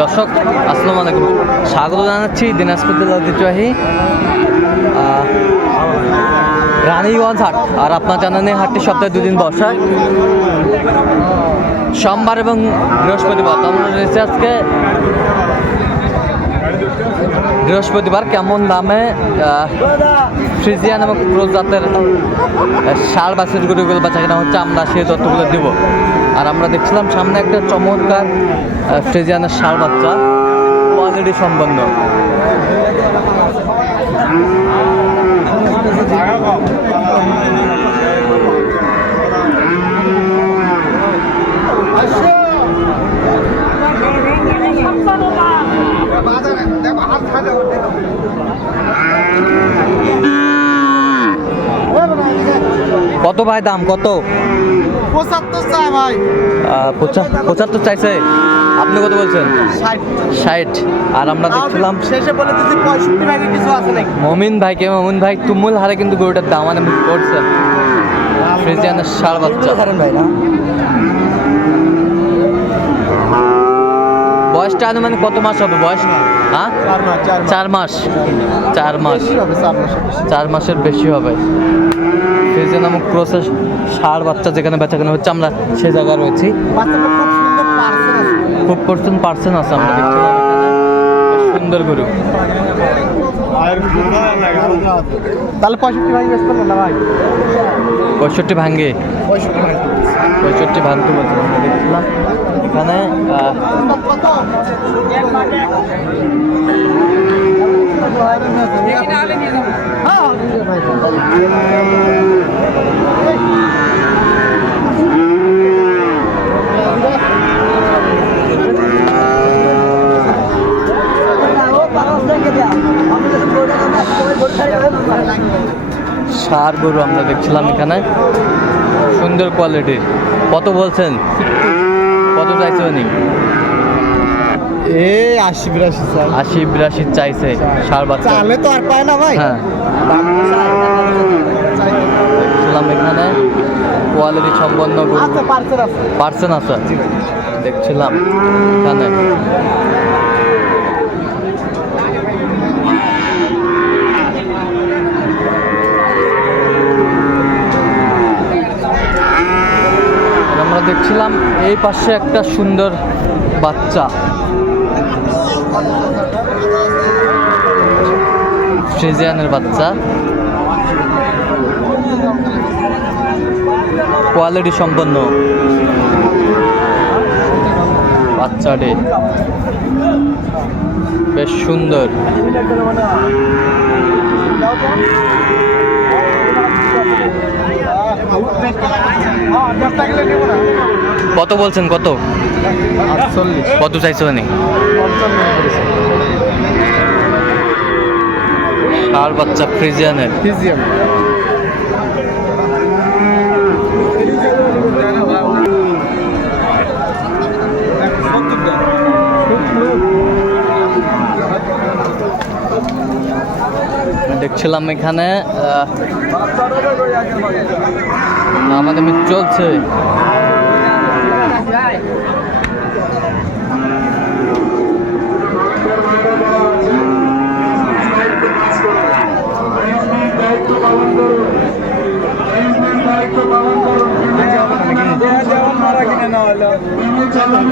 দর্শক, আসসালামু আলাইকুম। স্বাগত জানাচ্ছি দিনাজপুর জেলা ঐতিহ্যবাহী রানীগঞ্জ হাট। আর আপনার জানেন হাটটি সপ্তাহে দুদিন বসায় সোমবার এবং বৃহস্পতিবার। তো আমরা রয়েছে আজকে বৃহস্পতিবার কেমন দামে ফ্রিজিয়ান এবং ক্রোজ জাতের সার বাসের গরুগুলো বাচ্চা কেনা হচ্ছে, আমরা সেই তথ্যগুলো দিব। আর আমরা দেখছিলাম সামনে একটা চমৎকার ফ্রিজিয়ানের সার বাচ্চা কোয়ালিটি সম্পন্ন কত ভাই দাম? কত? পঁচাত্তর চাই ভাই। পঁচাত্তর চাইছে। আপনি কত বলছেন? ষাট। আর আমরা দেখছিলাম শেষে বলে দিচ্ছি পঁয়ষট্টি ভাগের কিছু আছে নাকি? মমিন ভাইকে মমিন ভাই তুমুল হারে কিন্তু গরুটার দাম মানে করছেন ফ্রিজিয়ানের সার বাচ্চা। ভাই না? বয়সটা আনুমানিক কত মাস হবে? বয়স হ্যাঁ? চার মাস চার মাস। চার মাসের বেশি হবে। ফ্রিজিয়ান নামক ক্রোসের সার বাচ্চা যেখানে বেচাকেনা হচ্ছে আমরা সে জায়গায় রয়েছি। খুব পার্সেন্ট পার্সেন্ট আছে। আমরা। বেশ সুন্দর গরু। তাহলে পঁয়ষট্টি ভাই বেশ করলেন না ভাই? পঁয়ষট্টি ভাঙ্গে পঁয়ষট্টি ভাঙতে এখানে ষাঁড় গরু আমরা দেখছিলাম এখানে। সুন্দর কোয়ালিটির কত বলছেন? কত চাইছে উনি? এ আশি বিরাশি চাই। আশি বিরাশি চাইছে ষাঁড় বাচ্চা। চালে তো আর পায় না ভাই। হ্যাঁ। দেখছিলাম এখানে কোয়ালিটি সম্পন্ন পার্সেন আছে দেখছিলাম এখানে। আমরা দেখছিলাম এই পাশে একটা সুন্দর বাচ্চা। ফ্রিজিয়ানের বাচ্চা। কোয়ালিটি সম্পন্ন। বাচ্চাটি বেশ সুন্দর। কত বলছেন কত? কত চাইছো আর বাচ্চা ফ্রিজিয়ানের। ফিজিয়াম দেখছিলাম এখানে আমাদের চলছে। চালান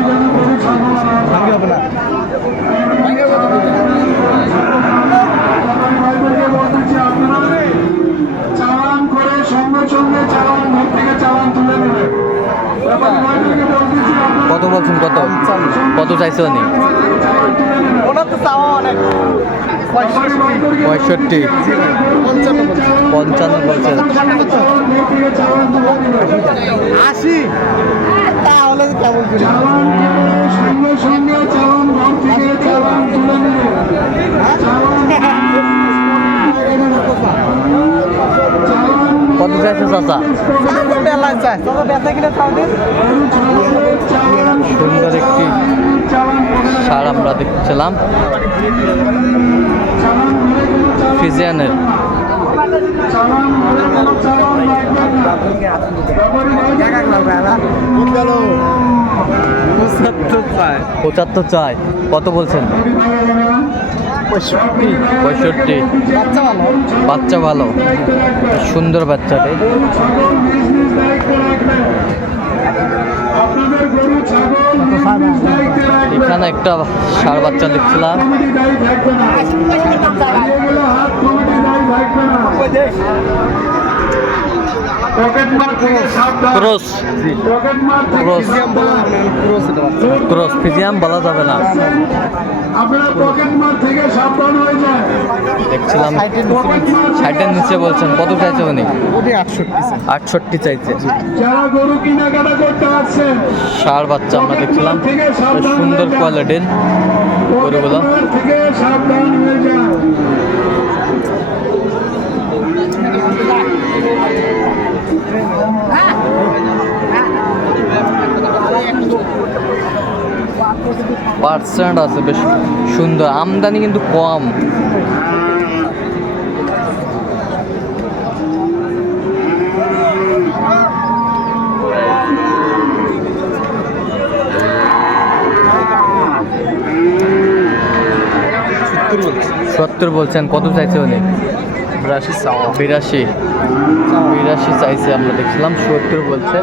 কত বলছেন কত? কত চাইছো উনি পঁয়ষট্টি। পঞ্চান্ন বলছে। পঞ্চান্ন বলছেন আশি। তাহলে কেমন করি? কত চাইছো চাচা? বেলায় চাই। বেচা কিনে চাও দিন দেখছিলাম। ফিজিয়ানের। পঁচাত্তর চাই কত বলছেন? পঁয়ষট্টি। পঁয়ষট্টি। বাচ্চা ভালো। সুন্দর বাচ্চাটি আপনাদের গরু ছাগল এখানে একটা সার বাচ্চা দেখছিলাম। ক্রস। ক্রস। ক্রস। ফিজিয়াম বলা যাবে না। আপনারা পকেট মার থেকে সাবধান হয়ে যান দেখছিলাম ষাটের নিচে বলছেন কত চাইছে উনি? আটষট্টি আটষট্টি চাইছে। যারা গরু কেনাকাটা করতে আসছেন ষাড় বাচ্চা আমরা দেখছিলাম সুন্দর কোয়ালিটির গরুগুলো। থেকে সাবধান হয়ে যান পার্সেন্ট আছে বেশ সুন্দর। আমদানি কিন্তু কম। সত্তর বলছেন। কত চাইছে উনি? বিরাশি বিরাশি। বিরাশি চাইছে আমরা দেখছিলাম সত্তর বলছে।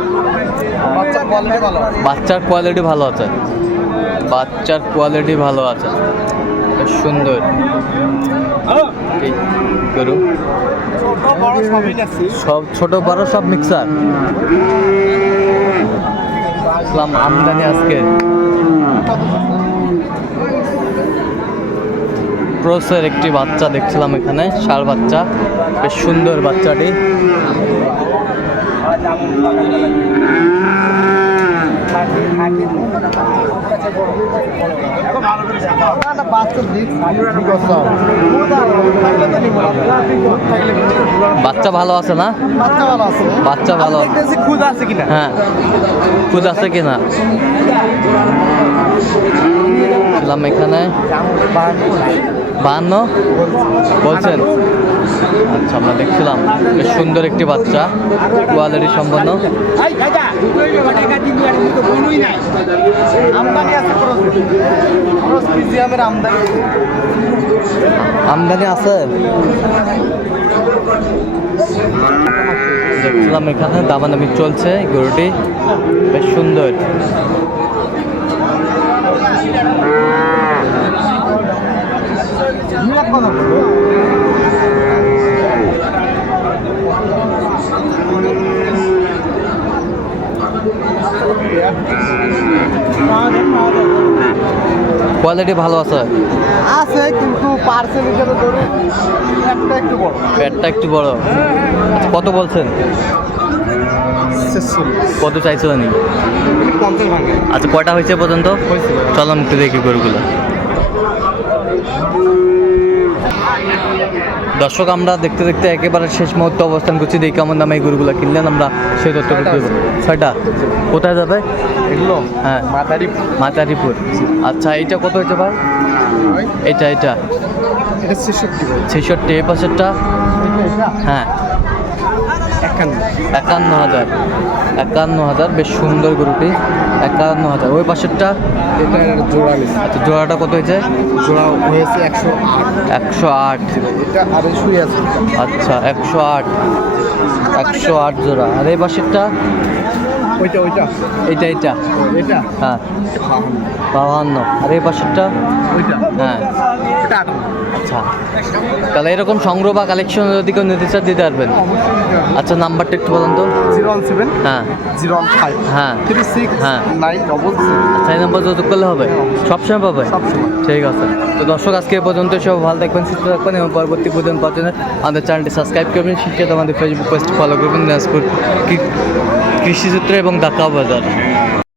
বাচ্চার কোয়ালিটি ভালো আছে। বাচ্চার কোয়ালিটি ভালো আছে। সুন্দর। গরু। সব ছোট বড় সব মিক্সার ইসলাম আমদানি আজকে। ক্রসের একটি বাচ্চা দেখছিলাম এখানে ষাড় বাচ্চা। বেশ সুন্দর বাচ্চাটি। বাচ্চা ভালো আছে না? বাচ্চা ভালো। আছে বাচ্চা ভালো। খুদ আছে কিনা? হ্যাঁ খুদ আছে কিনা এখানে। বাহান্ন? বলছেন। আচ্ছা আমরা দেখছিলাম বেশ সুন্দর একটি বাচ্চা, কোয়ালিটি সম্পন্ন। আমদানি আছে? দেখছিলাম এখানে, দামাদামি চলছে গরুটি বেশ সুন্দর। মিলাপ কোয়ালিটি ভালো আছে? আছে কিন্তু পার্সেল হিসেবে ধরুন একটা একটু বড়। পেটটা একটু বড়। কত বলছেন? কত চাইছো ভাঙে আচ্ছা কয়টা হয়েছে পর্যন্ত। চলুন একটু দেখি গরুগুলো। দর্শক আমরা দেখতে দেখতে একেবারে শেষ মুহূর্তে অবস্থান করছি। দেখি কেমন দামে এই গরুগুলো কিনলেন। আমরা সেই তথ্য ছয়টা? কোথায় যাবে? এগুলো? হ্যাঁ। মাদারি মাতারিপুর আচ্ছা এইটা কত হয়েছে ভাই এটা এটা এটা ছেষট্টি ছেষট্টি এই পাশেরটা? হ্যাঁ। একান্ন। একান্ন হাজার। একান্ন হাজার বেশ সুন্দর গরুটি। একান্ন হাজার। ওই পাশেরটা? এটা জোড়া আচ্ছা জোড়াটা কত হয়েছে? জোড়া হয়েছে একশো আট। একশো আট। এটা আরও শুয়ে আছে। আচ্ছা একশো আট। একশো আট জোড়া। আর এই পাশেরটা? ওইটা ওইটা। এইটা এইটা। এটা? হ্যাঁ। বাহান্ন। আর এই পাশেরটা? ওইটা। হ্যাঁ। আচ্ছা। তাহলে এরকম সংগ্রহ বা কালেকশন যদি কেউ নিতে চান দিতে পারবেন। আচ্ছা নাম্বারটা একটু বলুন তো। Zero one seven. হ্যাঁ। Zero one five. হ্যাঁ। থ্রি সিক্স হ্যাঁ। নাইন ডবল আচ্ছা এই নাম্বার যোগাযোগ করলে হবে? সবসময় পাবে? সবসময়। ঠিক আছে। তো দর্শক আজকে এ পর্যন্ত সব ভালো থাকবেন সুস্থ থাকবেন এবং পরবর্তী পর্যন্ত পাওয়ার জন্য আমাদের চ্যানেলটি সাবস্ক্রাইব করবেন শিক্ষিত আমাদের ফেসবুক পেজটি ফলো করবেন দিনাজপুর কৃষিচিত্র এবং ঢাকা বাজার।